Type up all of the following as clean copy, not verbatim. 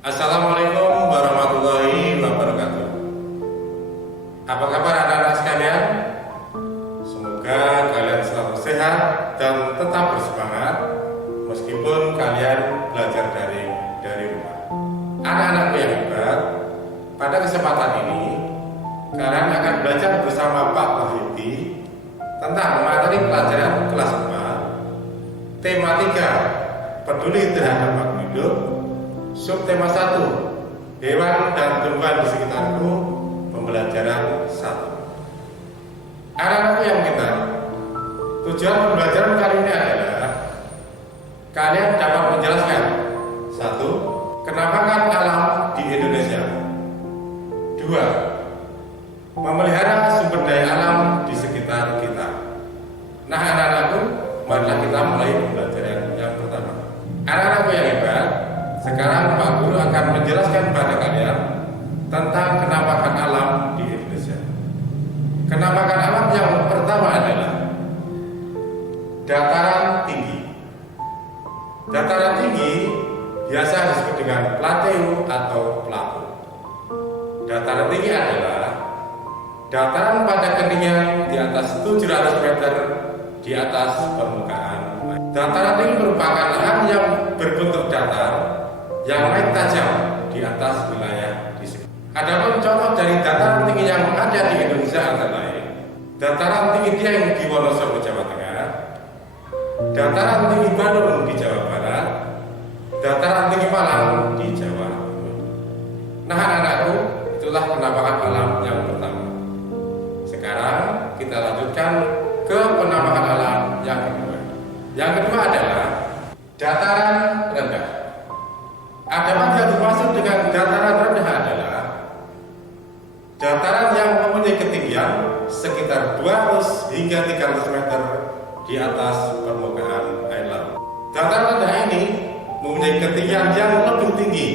Assalamualaikum warahmatullahi wabarakatuh. Apa kabar anak-anak sekalian? Semoga kalian selalu sehat dan tetap bersemangat meskipun kalian belajar dari rumah. Anak-anakku yang hebat, pada kesempatan ini kalian akan belajar bersama Pak Wahyudi tentang materi pelajaran kelas 4, tema 3, peduli terhadap makhluk hidup. Subtema 1, hewan dan tumbuhan di sekitarku, pembelajaran 1. Anak-anakku yang pintar, tujuan pembelajaran kali ini adalah kalian dapat menjelaskan 1. Kenampakan alam di Indonesia. 2. Memelihara sumber daya alam di sekitar kita. Nah anak-anakku, marilah kita mulai pembelajaran yang pertama. Anak-anakku yang hebat, sekarang Pak Guru akan menjelaskan pada kalian tentang kenampakan alam di Indonesia. Kenampakan alam yang pertama adalah dataran tinggi. Dataran tinggi biasa disebut dengan plateu atau plateau. Dataran tinggi adalah dataran pada ketinggian di atas 700 meter di atas permukaan. Dataran tinggi merupakan lahan yang berbentuk datar yang naik tajam di atas wilayah di sini. Adapun contoh dari dataran tinggi yang ada di Indonesia antara lain dataran tinggi Dieng di Wonosobo, Jawa Tengah, dataran tinggi Bandung di Jawa Barat, dataran tinggi Malang di Jawa Timur. Nah anak-anakku, itulah penampakan alam yang pertama. Sekarang kita lanjutkan ke penampakan alam yang kedua. Yang kedua adalah dataran rendah. Adapun yang dimaksud dengan dataran rendah adalah dataran yang mempunyai ketinggian sekitar 200 hingga 300 meter di atas permukaan air laut. Dataran rendah ini mempunyai ketinggian yang lebih tinggi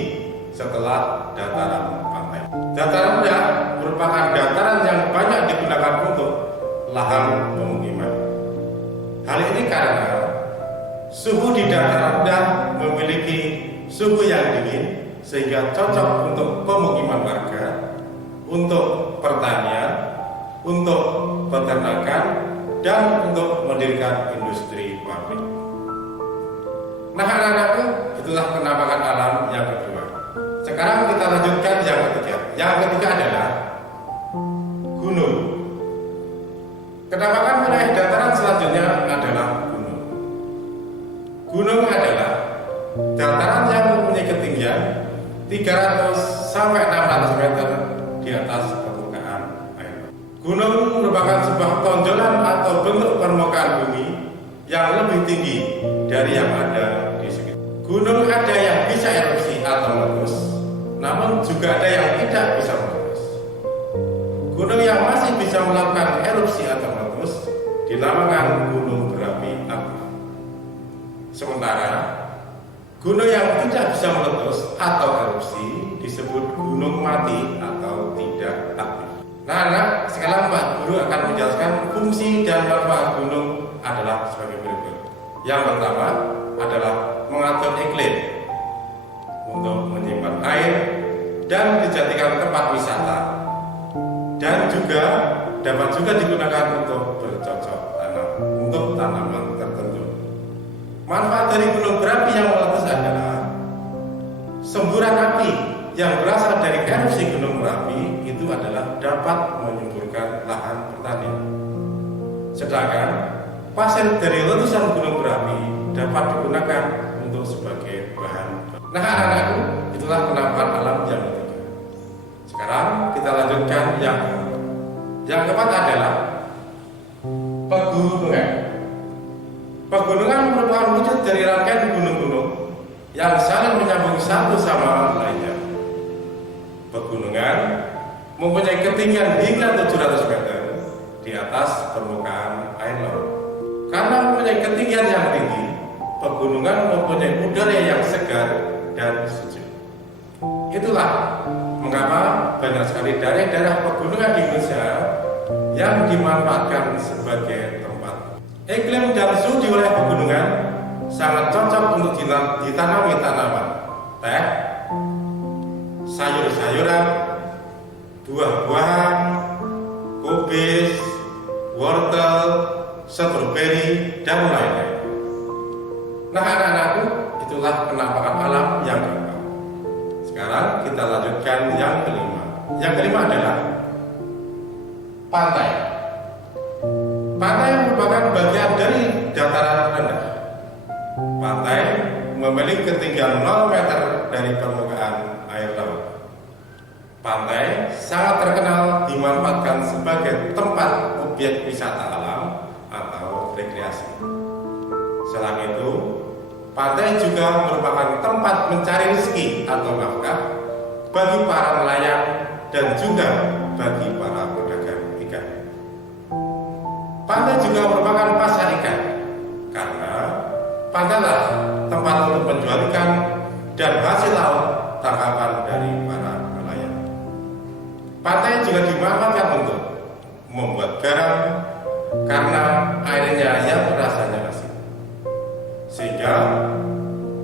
setelah dataran pantai. Dataran rendah merupakan dataran yang banyak digunakan untuk lahan pemukiman. Hal ini karena suhu di dataran rendah memiliki suhu yang dingin sehingga cocok untuk pemukiman warga, untuk pertanian, untuk peternakan, dan untuk mendirikan industri pabrik. Nah anak-anakku, itulah penampakan alam yang kedua. Sekarang kita lanjutkan yang ketiga. Yang ketiga adalah gunung. Kenampakan wilayah dataran selanjutnya adalah gunung. Gunung adalah dataran yang mempunyai ketinggian 300 sampai 600 meter di atas permukaan air. Gunung merupakan sebuah tonjolan atau bentuk permukaan bumi yang lebih tinggi dari yang ada di sekitar. Gunung ada yang bisa erupsi atau meletus, namun juga ada yang tidak bisa meletus. Gunung yang masih bisa melakukan erupsi atau meletus dinamakan gunung berapi aktif. Sementara gunung yang tidak bisa meletus atau erupsi disebut gunung mati atau tidak aktif. Nah anak, sekarang Pak Guru akan menjelaskan fungsi dan manfaat gunung adalah sebagai berikut. Yang pertama adalah mengatur iklim untuk menyimpan air dan dijadikan tempat wisata, dan juga dapat digunakan untuk bercocok tanam untuk tanaman tertentu. Manfaat dari gunung berapi yang meletus adalah semburan api yang berasal dari erupsi gunung berapi itu adalah dapat menyuburkan lahan pertanian. Sedangkan pasir dari letusan gunung berapi dapat digunakan untuk sebagai bahan. Nah anak-anakku, itulah penampakan alam yang ketiga. Sekarang kita lanjutkan yang keempat adalah pegunungan. Pegunungan merupakan wujud dari rangkaian gunung-gunung yang saling menyambung satu sama lainnya. Pegunungan mempunyai ketinggian hingga 700 meter di atas permukaan air laut. Karena mempunyai ketinggian yang tinggi, pegunungan mempunyai udara yang segar dan sejuk. Itulah mengapa banyak sekali daerah-daerah pegunungan di Indonesia yang dimanfaatkan sebagai tempat. Iklim dan suhu di wilayah pegunungan sangat cocok untuk ditanami tanaman teh, sayur-sayuran, buah-buahan, kubis, wortel, stroberi, dan lain-lain. Nah anak-anakku, itulah penampakan alam yang keempat. Sekarang kita lanjutkan yang kelima. Yang kelima adalah pantai. Pantai merupakan bagian dari dataran rendah. Pantai memiliki ketinggian 0 meter dari permukaan air laut. Pantai sangat terkenal dimanfaatkan sebagai tempat objek wisata alam atau rekreasi. Selain itu, pantai juga merupakan tempat mencari rezeki atau nafkah bagi para nelayan dan juga bagi para pedagang ikan. Pantai juga merupakan pasar ikan karena pantailah tempat untuk menjual ikan dan hasil laut tangkapan dari para nelayan. Pantai juga dimanfaatkan untuk membuat garam karena airnya yang rasanya asin. Sehingga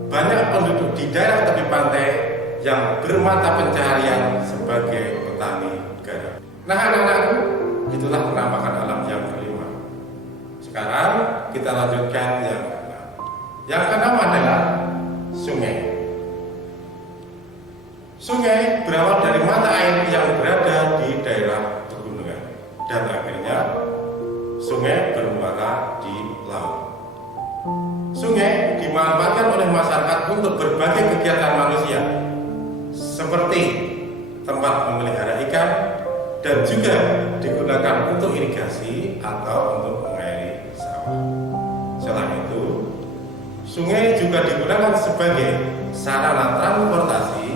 banyak penduduk di daerah tepi pantai yang bermata pencaharian sebagai petani garam. Nah anak-anakku, itulah penampakan alam yang kelima. Sekarang kita lanjutkan yang keenam. Yang keenam adalah sungai. Sungai berawal dari mata air yang berada di daerah pegunungan dan akhirnya sungai bermuara di laut. Sungai dimanfaatkan oleh masyarakat untuk berbagai kegiatan manusia seperti tempat memelihara ikan dan juga digunakan untuk irigasi atau untuk mengairi sawah. Selain itu, sungai juga digunakan sebagai sarana transportasi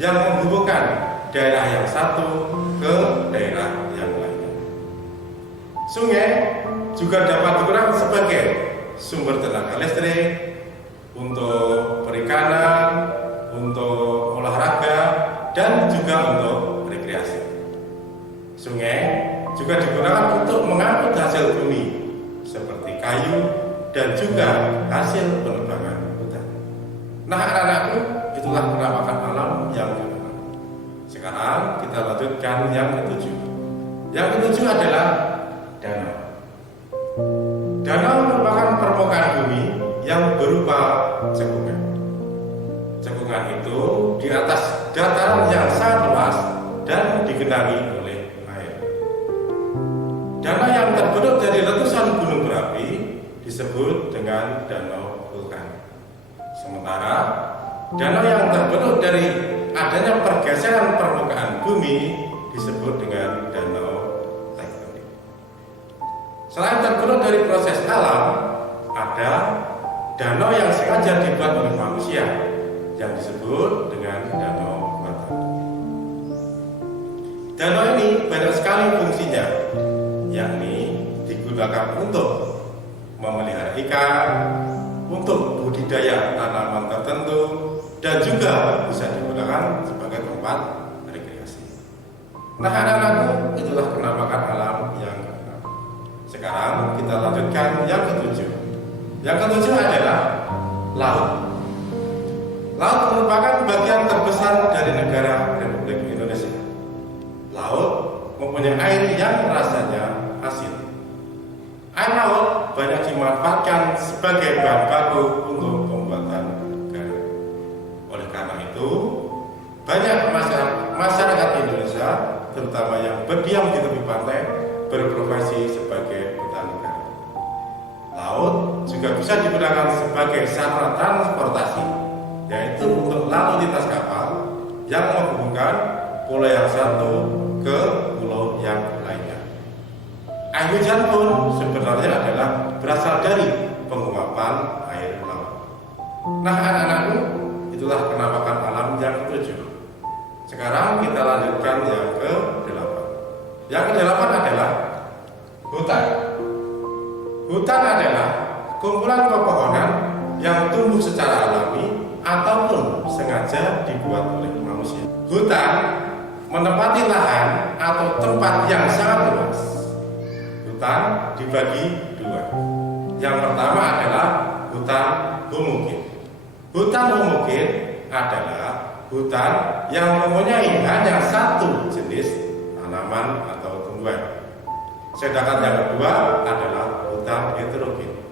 yang menghubungkan daerah yang satu ke daerah yang lainnya. Sungai juga dapat digunakan sebagai sumber tenaga listrik, untuk perikanan, untuk olahraga, dan juga untuk rekreasi. Sungai juga digunakan untuk mengangkut hasil bumi seperti kayu dan juga hasil penebangan hutan. Nah anak-anakku, itulah penampakan alam yang kelima. Sekarang kita lanjutkan yang ketujuh. Yang ketujuh adalah danau. Danau merupakan permukaan bumi yang berupa cekungan. Cekungan itu di atas dataran yang sangat luas dan digenangi oleh air. Danau yang terbentuk dari letusan gunung berapi disebut dengan danau vulkanik. Sementara danau yang terbentuk dari adanya pergeseran permukaan bumi disebut dengan danau tektonik. Selain terbentuk dari proses alam, ada danau yang sengaja dibuat oleh manusia yang disebut dengan danau buatan. Danau ini banyak sekali fungsinya, yakni digunakan untuk memelihara ikan, untuk budidaya tanaman tertentu, dan juga bisa digunakan sebagai tempat rekreasi. Nah anak-anakku, itulah penampakan alam yang keenam. Sekarang kita lanjutkan yang ketujuh. Yang ketujuh adalah laut. Laut merupakan bagian terbesar dari negara Republik Indonesia. Laut mempunyai air yang rasanya asin. Air laut banyak dimanfaatkan sebagai bahan baku untuk pembuatan garam. Oleh karena itu, banyak masyarakat Indonesia, terutama yang berdiam di tepi pantai, berprofesi sebagai petani garam. Laut juga bisa digunakan sebagai sarana transportasi, yaitu untuk lalu lintas kapal yang menghubungkan pulau yang satu ke pulau yang lainnya. Air hujan pun sebenarnya adalah berasal dari penguapan air laut. Nah anak-anakku, itulah penampakan alam yang ketujuh. Sekarang kita lanjutkan yang ke-8. Yang ke-8 adalah hutan. Hutan adalah kumpulan pepohonan yang tumbuh secara alami ataupun sengaja dibuat oleh manusia. Hutan menempati lahan atau tempat yang sangat luas. Hutan dibagi dua. Yang pertama adalah hutan humukit. Hutan humukit adalah hutan yang mempunyai hanya satu jenis tanaman atau tumbuhan. Sedangkan yang kedua adalah hutan heterogen.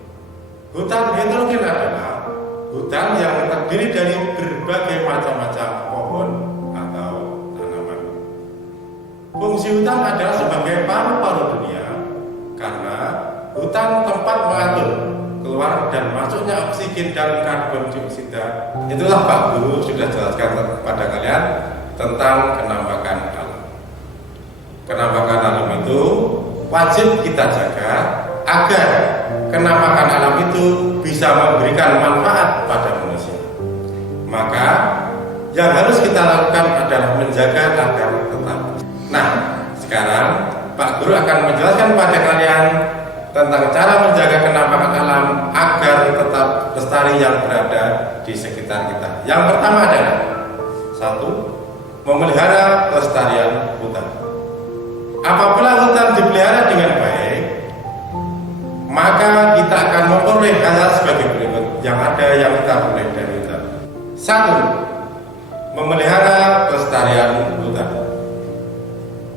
Hutan heterogen adalah hutan yang terdiri dari berbagai macam-macam pohon atau tanaman. Fungsi hutan adalah sebagai paru-paru dunia karena hutan tempat mengatur keluar dan masuknya oksigen dan karbon dioksida. Itulah Pak Guru sudah jelaskan kepada kalian tentang kenampakan alam. Kenampakan alam itu wajib kita jaga agar kenampakan alam itu bisa memberikan manfaat pada manusia. Maka yang harus kita lakukan adalah menjaga agar tetap. Nah, sekarang Pak Guru akan menjelaskan pada kalian tentang cara menjaga kenampakan alam agar tetap lestari yang berada di sekitar kita. Yang pertama adalah 1. Memelihara kelestarian hutan. Apabila hutan dipelihara dengan baik, maka kita akan memperoleh hal sebagai berikut yang ada yang kita peroleh dari hutan. 1. Memelihara kelestarian hutan.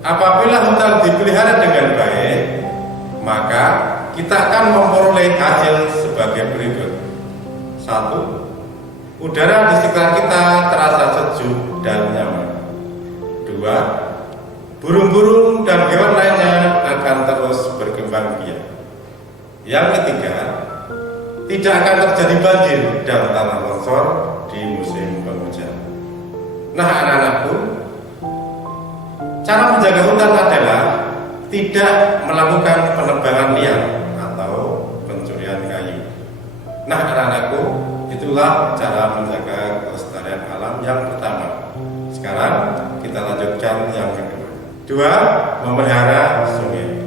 Apabila hutan dipelihara dengan baik, maka kita akan memperoleh hasil sebagai berikut. 1. Udara di sekitar kita terasa sejuk dan nyaman. 2. Burung-burung dan hewan lainnya akan terus berkembang biak. Yang ketiga, tidak akan terjadi banjir dan tanah longsor di musim penghujan. Nah, anak-anakku, cara menjaga hutan adalah tidak melakukan penebangan liar atau pencurian kayu. Nah, anak-anakku, itulah cara menjaga kelestarian alam yang pertama. Sekarang kita lanjutkan yang kedua. 2. Memelihara sungai.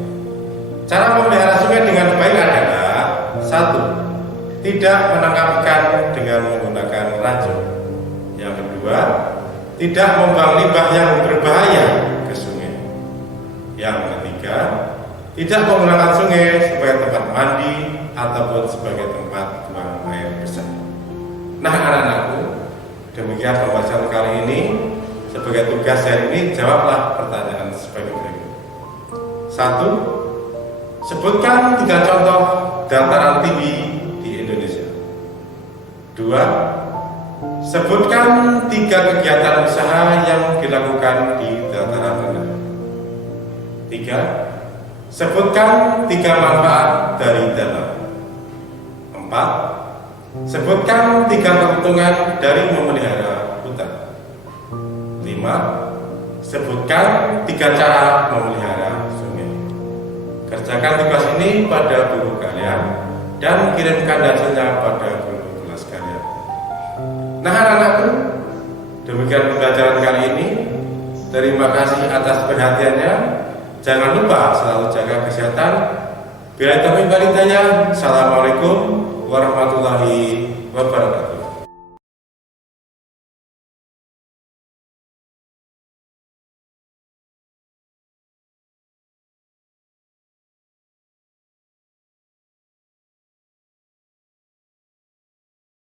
Cara memelihara sungai dengan baik adalah 1. Tidak menangkap ikan dengan menggunakan racun. Yang kedua, tidak membuang limbah yang berbahaya ke sungai. Yang ketiga, tidak menggunakan sungai sebagai tempat mandi ataupun sebagai tempat buang air besar. Nah, anak-anakku, demikian pembahasan kali ini. Sebagai tugas hari ini, jawablah pertanyaan sebagai berikut. 1. Sebutkan 3 contoh dataran tinggi di Indonesia. 2. Sebutkan 3 kegiatan usaha yang dilakukan di dataran rendah. 3. Sebutkan 3 manfaat dari danau. 4. Sebutkan 3 keuntungan dari memelihara hutan. 5. Sebutkan 3 cara memelihara sungai. Kerjakan tugas ini pada guru kalian dan kirimkan hasilnya pada guru kelas kalian. Nah, anak-anakku, demikian pembelajaran kali ini. Terima kasih atas perhatiannya. Jangan lupa selalu jaga kesehatan. Bila itu Assalamualaikum warahmatullahi wabarakatuh.